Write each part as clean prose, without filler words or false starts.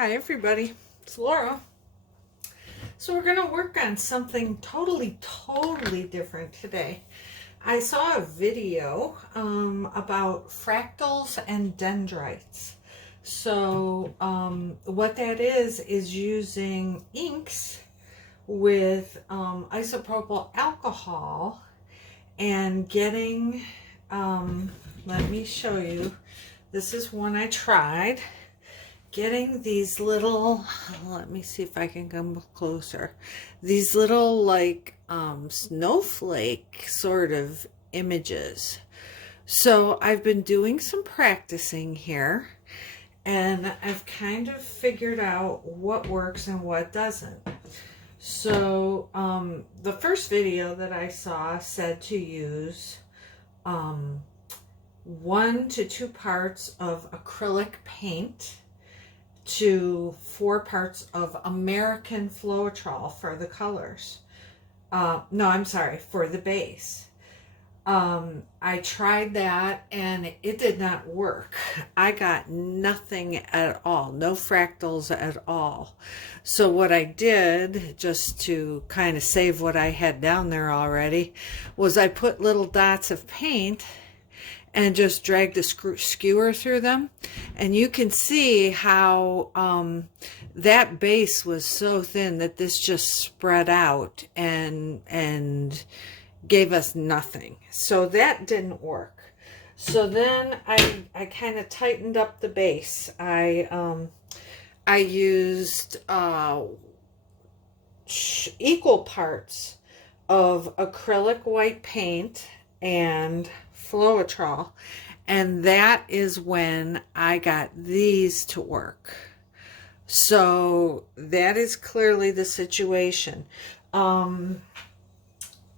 Hi everybody, it's Laura. So we're going to work on something totally different today. I saw a video about fractals and dendrites. So what that is using inks with isopropyl alcohol and getting, let me show you, this is one I tried. Getting these little, let me see if I can come closer, these little like snowflake sort of images. So I've been doing some practicing here and I've kind of figured out what works and what doesn't. So the first video that I saw said to use 1 to 2 parts of acrylic paint to 4 parts of American Floetrol for the colors. No, I'm sorry, for the base. I tried that and it did not work. I got nothing at all, no fractals at all. So what I did, just to kind of save what I had down there already, was I put little dots of paint and just drag the skewer through them, and you can see how that base was so thin that this just spread out and gave us nothing. So that didn't work. So then I kind of tightened up the base. I used equal parts of acrylic white paint and Floetrol, and that is when I got these to work. So that is clearly the situation.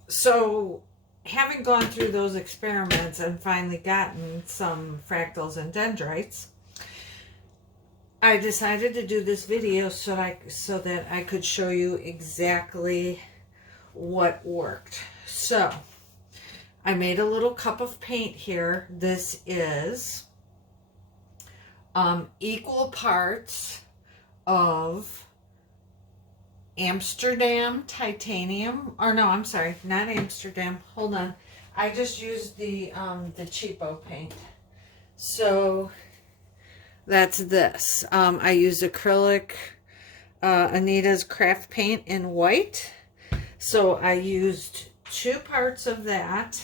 So having gone through those experiments and finally gotten some fractals and dendrites, I decided to do this video so that I could show you exactly what worked. So I made a little cup of paint here. This is equal parts of Amsterdam titanium, or no, I'm sorry, not Amsterdam. Hold on, I just used the cheapo paint. So that's this. I used acrylic, Anita's craft paint in white. So I used 2 parts of that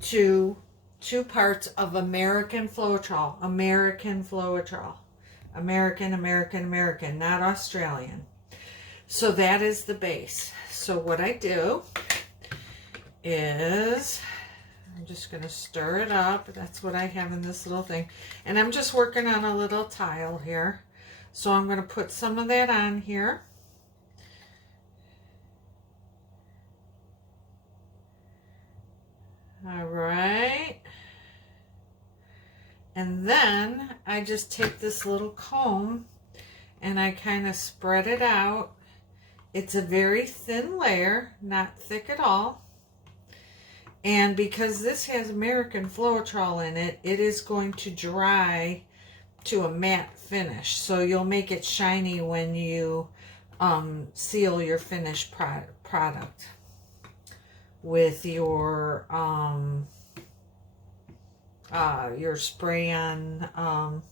to 2 parts of American Floetrol. American, not Australian. So that is the base. So what I do is I'm just going to stir it up. That's what I have in this little thing. And I'm just working on a little tile here. So I'm going to put some of that on here. All right. And then I just take this little comb and I kind of spread it out. It's a very thin layer, not thick at all. And because this has American Floetrol in it, it is going to dry to a matte finish. So you'll make it shiny when you seal your finished product with your spray-on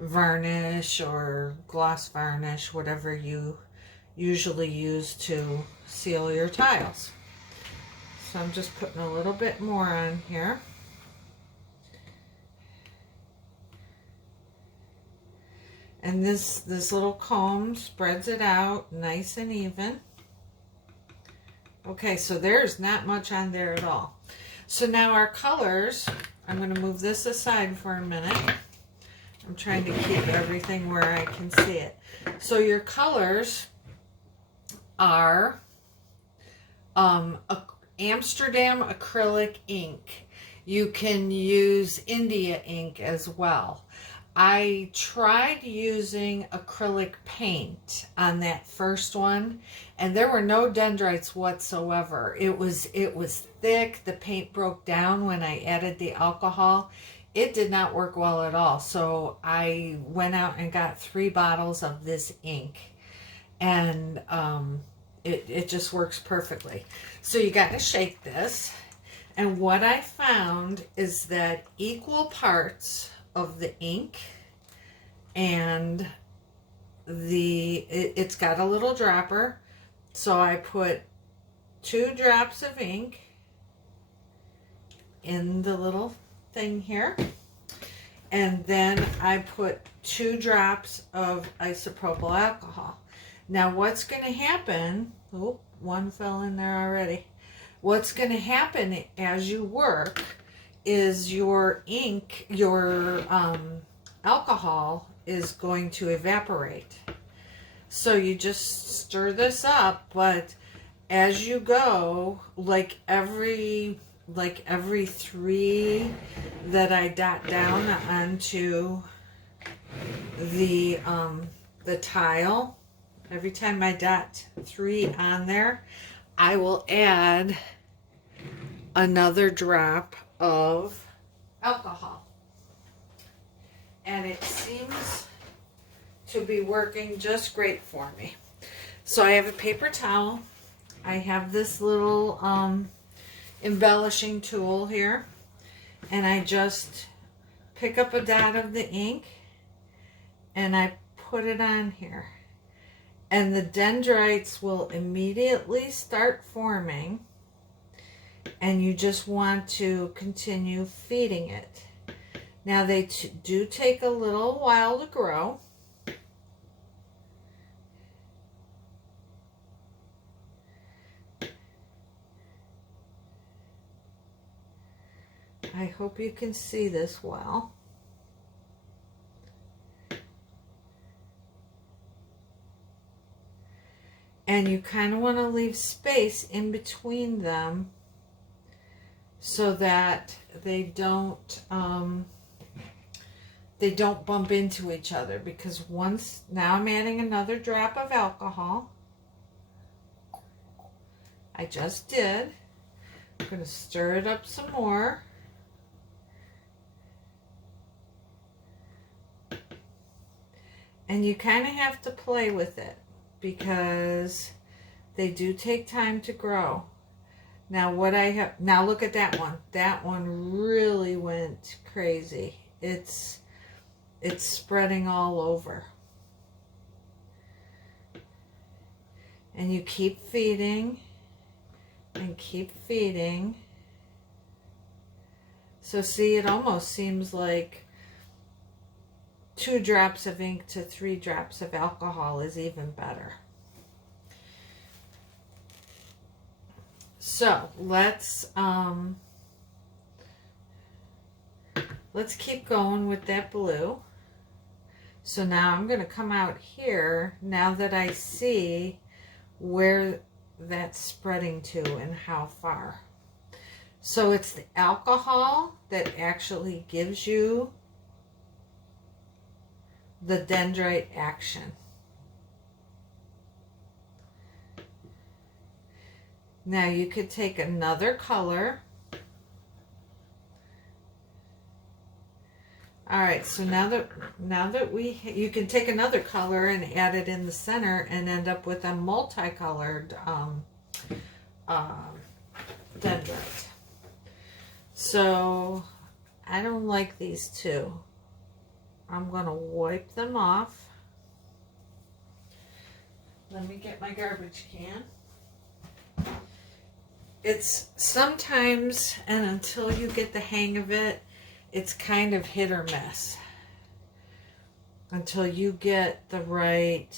varnish or gloss varnish, whatever you usually use to seal your tiles. So I'm just putting a little bit more on here. And this little comb spreads it out nice and even. Okay, so there's not much on there at all. So now our colors, I'm going to move this aside for a minute. I'm trying to keep everything where I can see it. So your colors are Amsterdam Acrylic Ink. You can use India ink as well. I tried using acrylic paint on that first one, and there were no dendrites whatsoever. It was thick. The paint broke down when I added the alcohol. it did not work well at all. So I went out and got 3 bottles of this ink, and it just works perfectly. So you got to shake this. And what I found is that equal parts of the ink and it's got a little dropper. So I put 2 drops of ink in the little thing here. And then I put 2 drops of isopropyl alcohol. Now what's going to happen, oh, one fell in there already. What's going to happen as you work is your ink, your alcohol is going to evaporate. So you just stir this up, but as you go, like every 3 that I dot down onto the tile, every time I dot 3 on there, I will add another drop of alcohol. And it seems to be working just great for me. So I have a paper towel. I have this little embellishing tool here. And I just pick up a dot of the ink and I put it on here. And the dendrites will immediately start forming, and you just want to continue feeding it. Now they do take a little while to grow. I hope you can see this well. And you kind of want to leave space in between them so that they don't bump into each other. Because now I'm adding another drop of alcohol. I just did. I'm going to stir it up some more. And you kind of have to play with it, because they do take time to grow. Now now look at that one. That one really went crazy. It's spreading all over. And you keep feeding and keep feeding. So see, it almost seems like 2 drops of ink to 3 drops of alcohol is even better. So let's keep going with that blue. So now I'm going to come out here now that I see where that's spreading to and how far. So it's the alcohol that actually gives you the dendrite action. Now you could take another color. All right, so now that you can take another color and add it in the center and end up with a multicolored dendrite. So I don't like these 2. I'm going to wipe them off. Let me get my garbage can. It's sometimes, and until you get the hang of it, it's kind of hit or miss. Until you get the right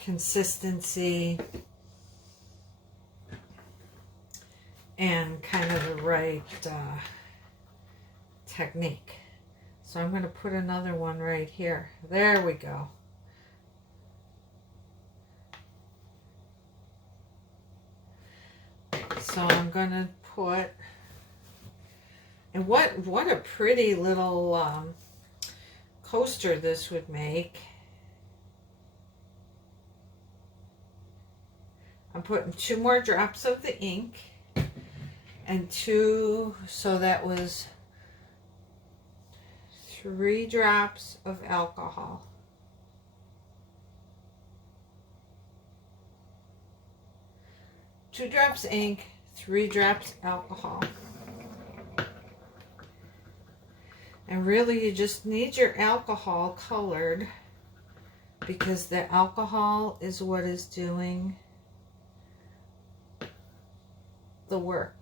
consistency and kind of the right technique. So I'm going to put another one right here. There we go. So I'm going to put, and what a pretty little coaster this would make. I'm putting 2 more drops of the ink, and 2, so that was 3 drops of alcohol. Two drops ink, 3 drops alcohol. And really you just need your alcohol colored because the alcohol is what is doing the work.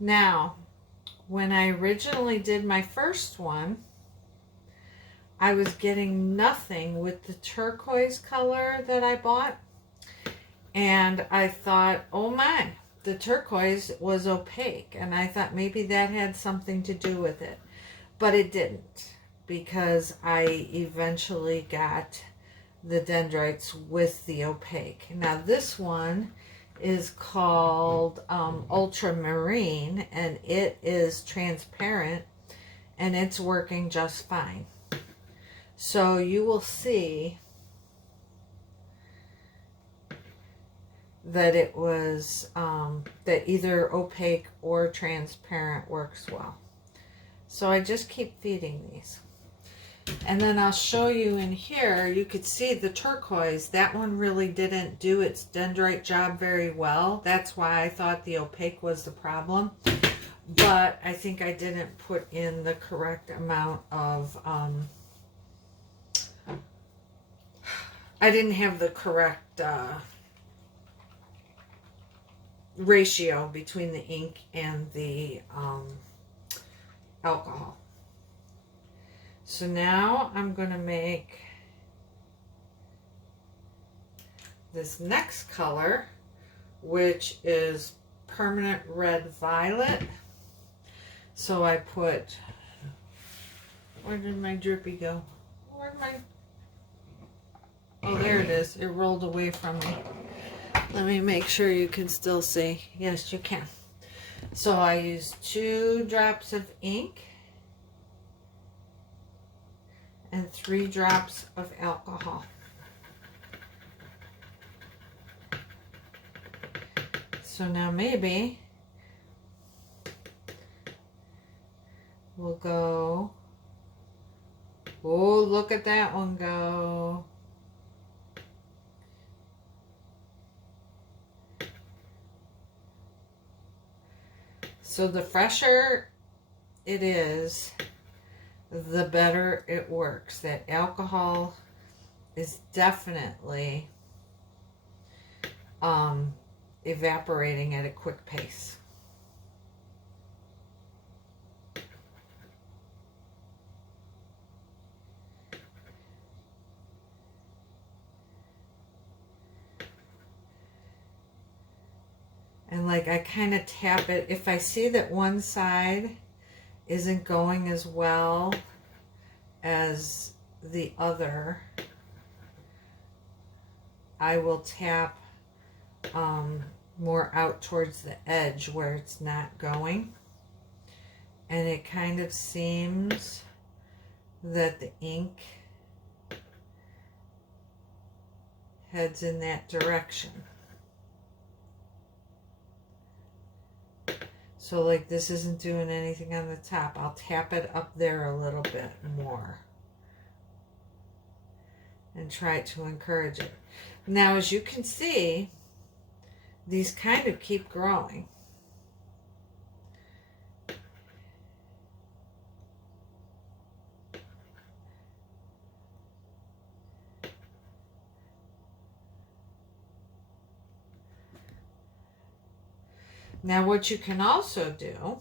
Now, when I originally did my first one, I was getting nothing with the turquoise color that I bought. And I thought, oh my, the turquoise was opaque. And I thought maybe that had something to do with it. But it didn't, because I eventually got the dendrites with the opaque. Now this one is called ultramarine, and it is transparent, and it's working just fine. So you will see that it was that either opaque or transparent works well. So I just keep feeding these. And then I'll show you in here, you could see the turquoise. That one really didn't do its dendrite job very well. That's why I thought the opaque was the problem. But I think I didn't put in the correct amount of, I didn't have the correct ratio between the ink and the alcohol. So now I'm going to make this next color, which is permanent red violet. So I put, where did my drippy go? Where'd my, oh, there it is. It rolled away from me. Let me make sure you can still see. Yes, you can. So I used 2 drops of ink and 3 drops of alcohol. So now maybe we'll go, oh, look at that one go. So the fresher it is, the better it works. That alcohol is definitely evaporating at a quick pace. And like I kind of tap it. If I see that one side isn't going as well as the other, I will tap more out towards the edge where it's not going. And it kind of seems that the ink heads in that direction. So like this isn't doing anything on the top. I'll tap it up there a little bit more and try to encourage it. Now, as you can see, these kind of keep growing. Now, what you can also do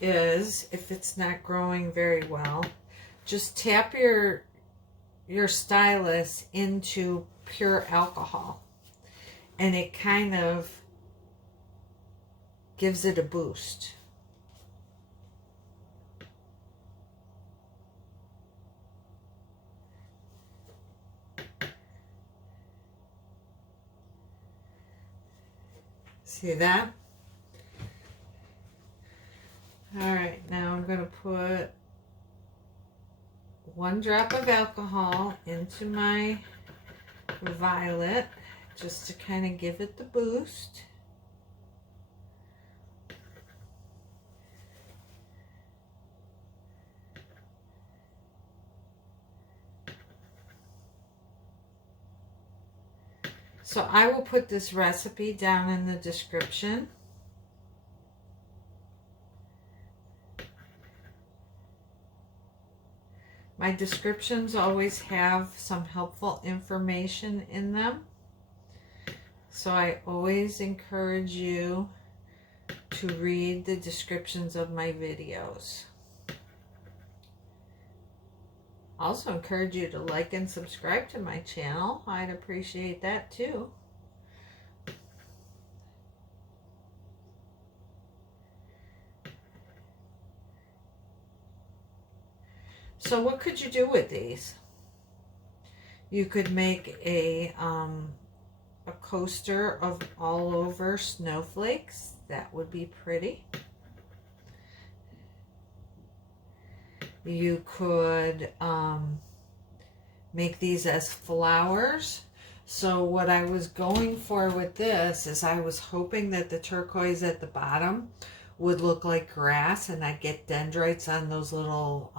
is, if it's not growing very well, just tap your stylus into pure alcohol, and it kind of gives it a boost. See that? All right, now I'm going to put 1 drop of alcohol into my violet just to kind of give it the boost. So I will put this recipe down in the description. My descriptions always have some helpful information in them. So I always encourage you to read the descriptions of my videos. Also encourage you to like and subscribe to my channel. I'd appreciate that too. So what could you do with these? You could make a coaster of all over snowflakes. That would be pretty. You could make these as flowers. So what I was going for with this is I was hoping that the turquoise at the bottom would look like grass, and I'd get dendrites on those little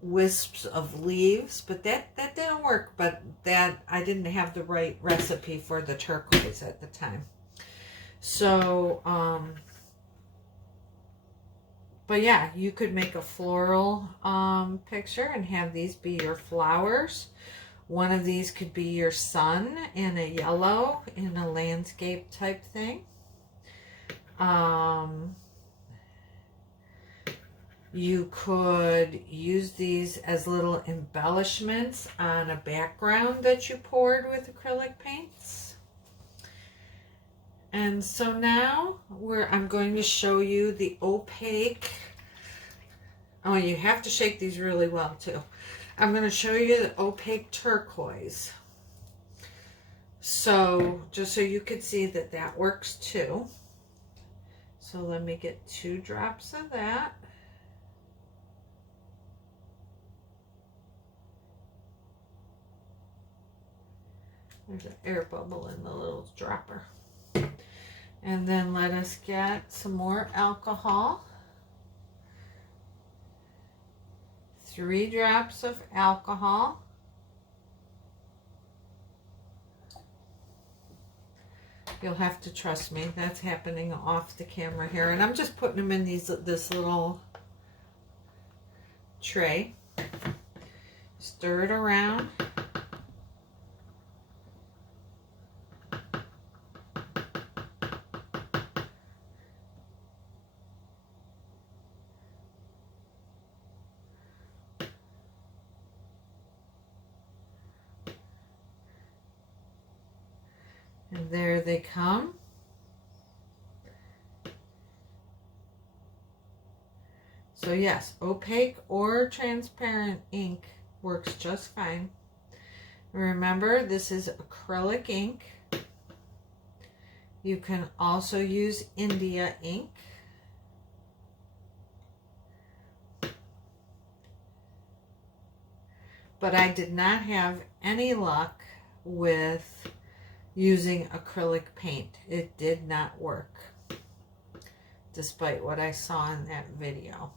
wisps of leaves, but that didn't work. But that I didn't have the right recipe for the turquoise at the time. So but yeah, you could make a floral picture and have these be your flowers. One of these could be your sun in a yellow, in a landscape type thing. You could use these as little embellishments on a background that you poured with acrylic paints. And so now I'm going to show you the opaque. Oh, you have to shake these really well too. I'm going to show you the opaque turquoise. So just so you could see that that works too. So let me get 2 drops of that. There's an air bubble in the little dropper. And then let us get some more alcohol. 3 drops of alcohol. You'll have to trust me. That's happening off the camera here. And I'm just putting them in this little tray. Stir it around. And there they come. So yes, opaque or transparent ink works just fine. Remember, this is acrylic ink. You can also use India ink. But I did not have any luck with using acrylic paint. It did not work, despite what I saw in that video.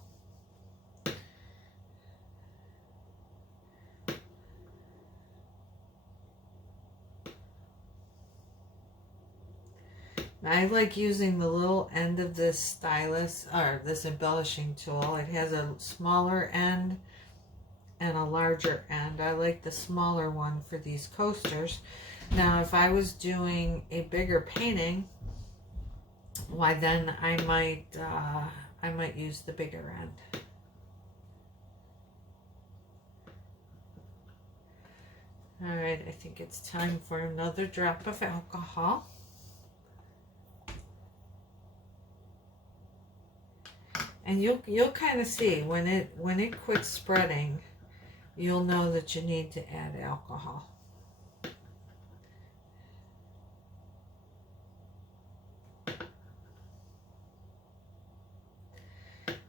I like using the little end of this stylus, or this embellishing tool. It has a smaller end and a larger end. I like the smaller one for these coasters. Now, if I was doing a bigger painting, why then I might use the bigger end. All right, I think it's time for another drop of alcohol. And you'll kind of see when it quits spreading, you'll know that you need to add alcohol.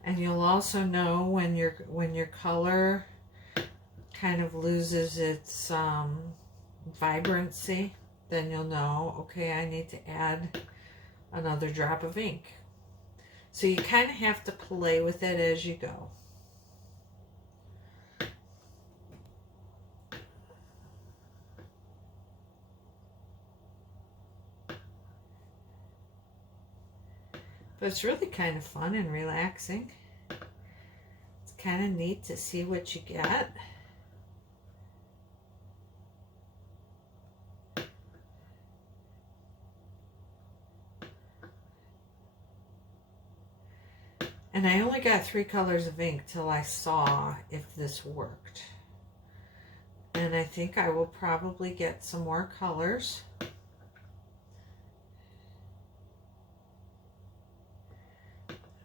And you'll also know when your color kind of loses its vibrancy, then you'll know, okay, I need to add another drop of ink. So you kind of have to play with it as you go. But it's really kind of fun and relaxing. It's kind of neat to see what you get. And I only got 3 colors of ink till I saw if this worked. And I think I will probably get some more colors.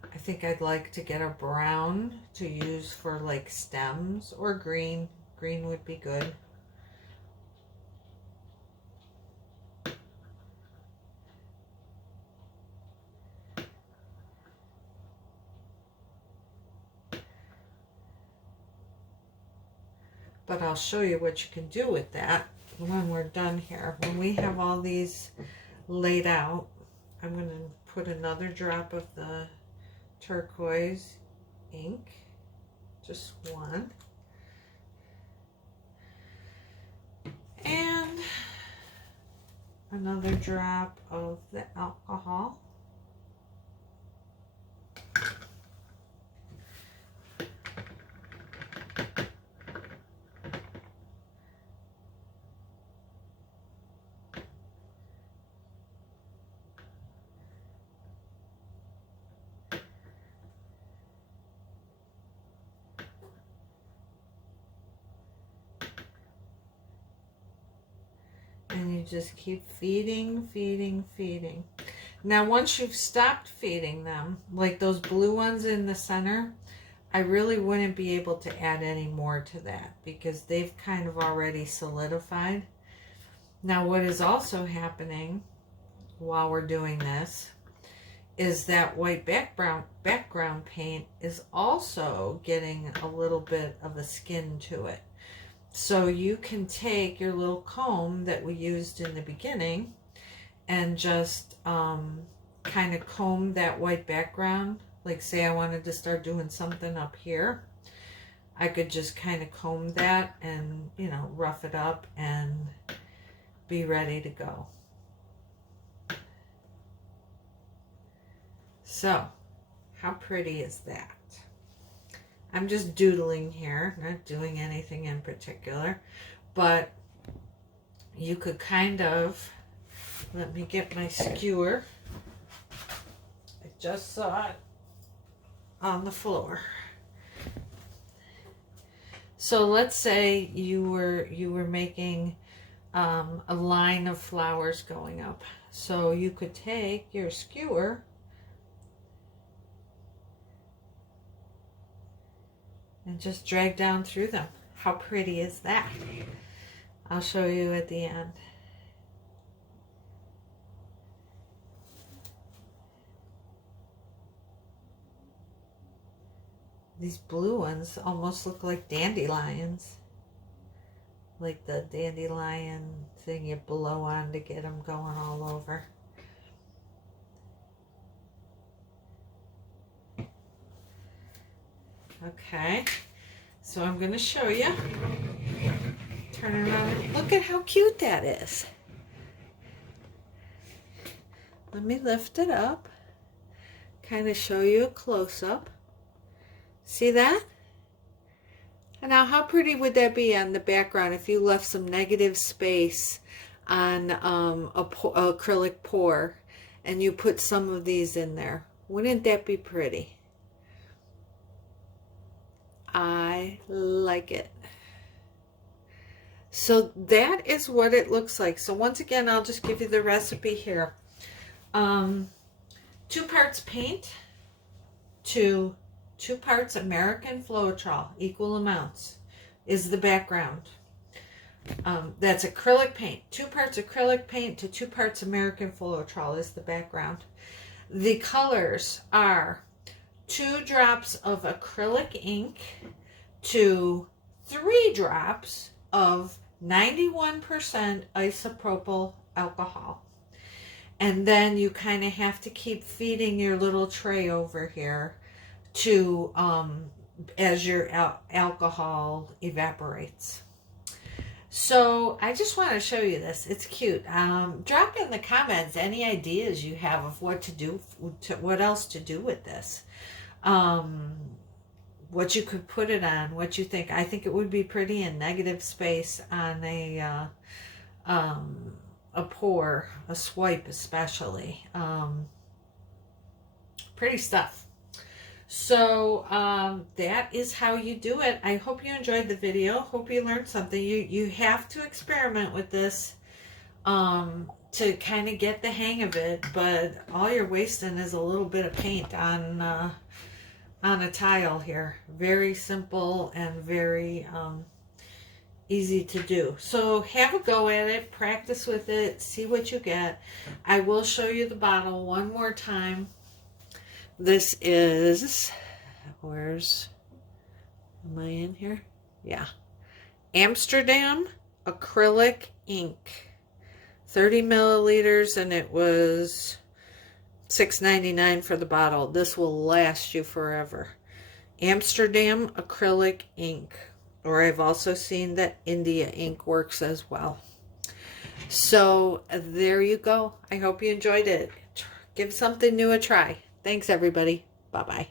I think I'd like to get a brown to use for like stems, or green. Green would be good. But I'll show you what you can do with that when we're done here. When we have all these laid out, I'm going to put another drop of the turquoise ink, just one, and another drop of the alcohol. And you just keep feeding, feeding, feeding. Now, once you've stopped feeding them, like those blue ones in the center, I really wouldn't be able to add any more to that because they've kind of already solidified. Now, what is also happening while we're doing this is that white background paint is also getting a little bit of a skin to it. So you can take your little comb that we used in the beginning and just kind of comb that white background. Like say I wanted to start doing something up here, I could just kind of comb that and, you know, rough it up and be ready to go. So, how pretty is that? I'm just doodling here, not doing anything in particular, but you could kind of, let me get my skewer. I just saw it on the floor. So let's say you were making a line of flowers going up. So you could take your skewer and just drag down through them. How pretty is that? I'll show you at the end. These blue ones almost look like dandelions. Like the dandelion thing you blow on to get them going all over. Okay, so I'm going to show you. Turn it around. Look at how cute that is. Let me lift it up. Kind of show you a close-up. See that? And now how pretty would that be on the background if you left some negative space on acrylic pour and you put some of these in there? Wouldn't that be pretty? I like it. So that is what it looks like. So once again, I'll just give you the recipe here. 2 parts paint to 2 parts American Floetrol, equal amounts, is the background. That's acrylic paint. 2 parts acrylic paint to 2 parts American Floetrol is the background. The colors are 2 drops of acrylic ink to 3 drops of 91% isopropyl alcohol. And then you kind of have to keep feeding your little tray over here to as your alcohol evaporates. So I just want to show you this. It's cute. Drop in the comments any ideas you have of what to do, what else to do with this. What you could put it on, what you think. I think it would be pretty in negative space on a pour, a swipe especially. Pretty stuff. So that is how you do it. I hope you enjoyed the video. Hope you learned something. You have to experiment with this to kind of get the hang of it, but all you're wasting is a little bit of paint on a tile here. Very simple and very easy to do. So have a go at it, practice with it, see what you get. I will show you the bottle one more time. This is, am I in here? Yeah. Amsterdam Acrylic Ink. 30 milliliters, and it was $6.99 for the bottle. This will last you forever. Amsterdam Acrylic Ink. Or I've also seen that India ink works as well. So there you go. I hope you enjoyed it. Give something new a try. Thanks, everybody. Bye-bye.